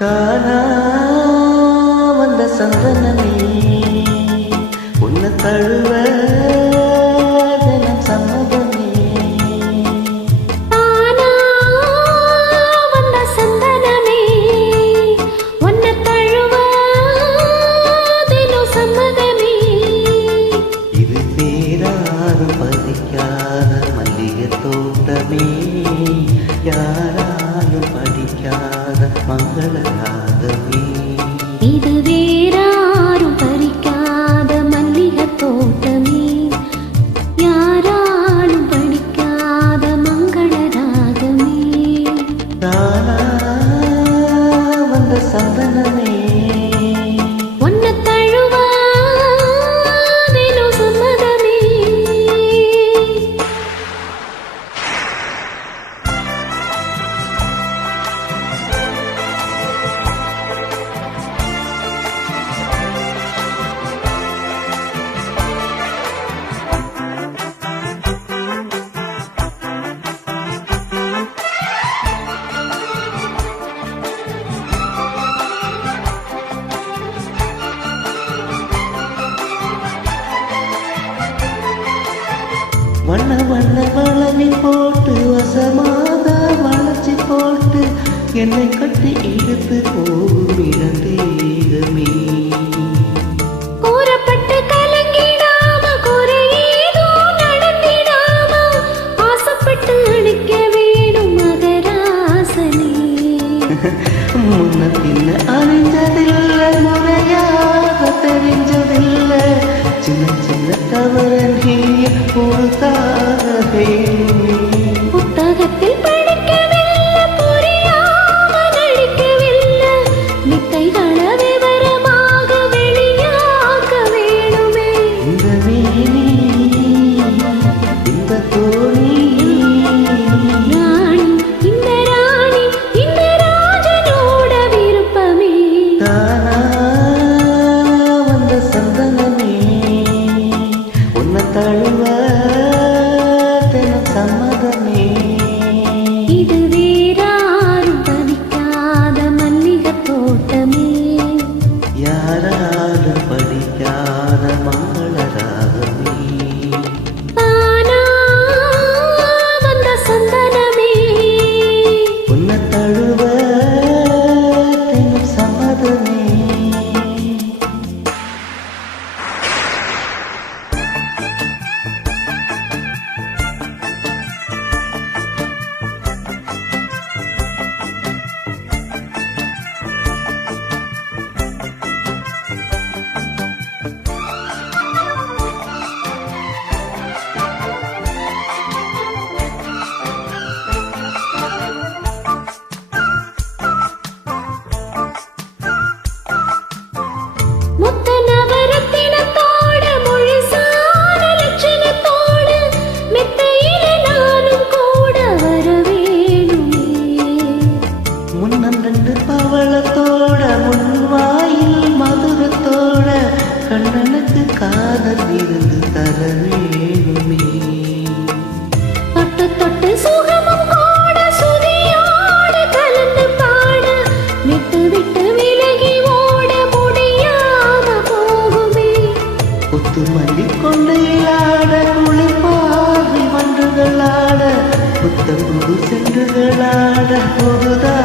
காணா வந்த சந்தனமே உன்னை தழுவ தினம் சம்மதமே. காணா வந்த சந்தனமே உன்னை தழுவ தினம் சம்மதமே. இது பேராரும் பதிக்காத மல்லிகை தோட்டமே, யாராலும் படிக்காத மங்களராகவே. இது வேறாரும் பறிக்காத மல்லிகை தோட்டமே, யாராலும் படிக்காத மங்கள ராகமே. தானா வந்த சந்தனமே உன்னை தழுவ தினம் சம்மதமே. வண்ண வண்ண வளவி போட்டு வசமாக வளைச்சி போட்டு என்னை கட்டி இழுத்து போகும் இளந்தேகமே. கூறப்பட்டு கலங்கிடாம குறையேதோ நடந்திடாம ஆசைப்பட்டு அணைக்க வேணும் மகராசனே. முன்ன பின்ன அறிஞ்சதில்லை, முறையாக தெரிஞ்சதில்லை, சின்ன சின்ன தவற நீ பொறுத்தாக வேணுமே. புத்தகத்தில் படிக்கவில்லை, புரியாம நடிக்கவில்லை, வித்தைகளை விவரமாக வெளியாக்க வேணுமே. இந்த மேனி இந்த தோணி ராணி இந்த ராணி இந்த ராஜனோட விருப்பமே. தானா வந்த சந்தனமே உன்னை தழுவ தினம் சம்மதமே. இது வேறாரும் பதிக்காத மல்லிகை தோட்டமே, யாராலும் படிக்காத மங்களராகமே. தானா வந்த சந்தனமே உன்னை தழுவ தினம் சம்மதமே. முத்த நவரத்தினத்தோட முழுசான லட்சணத்தோட மெத்தையில நானும் கூட வர வேணுமே. முன்னண்டு பவளத்தோட முன்வாயில் மதுரத்தோட கண்ணனுக்கு காதல் இருந்து தர வேணுமே. தொட்டு தொட்டு சுகமும் கூட சுதியோட கலந்து பாட விட்டு விட்டு விலகி ஓட முடியாம போகுமே. புத்து மல்லி கொண்டையிலாட குளிர்பாவை மன்றுகளாட புத்த புது சென்றுகளாட பொழுதா